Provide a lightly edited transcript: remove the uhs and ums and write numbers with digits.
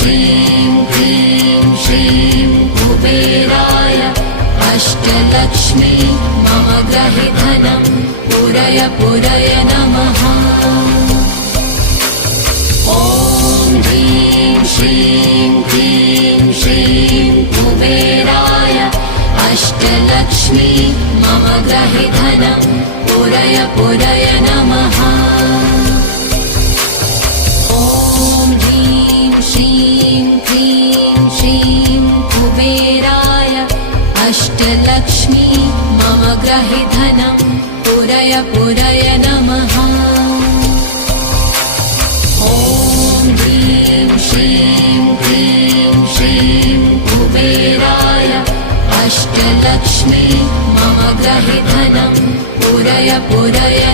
श्रीं क्लीं श्रीं कुबेराय अष्टलक्ष्मी मम गृहे धनं पूरय पूरय नमः। ॐ ह्रीं श्रीं क्लीं श्रीं कुबेराय अष्टलक्ष्मी मम गृहे धनं पूरय पूरय नमः। ॐ ह्रीं श्रीं क्लीं श्रीं कुबेराय अष्टलक्ष्मी मम गृहे धनं पूरय पूरय नमः। ॐ ह्रीं श्रीं क्लीं श्रीं कुबेराय अष्टलक्ष्मी मम गृहे धनं पूरय पूरय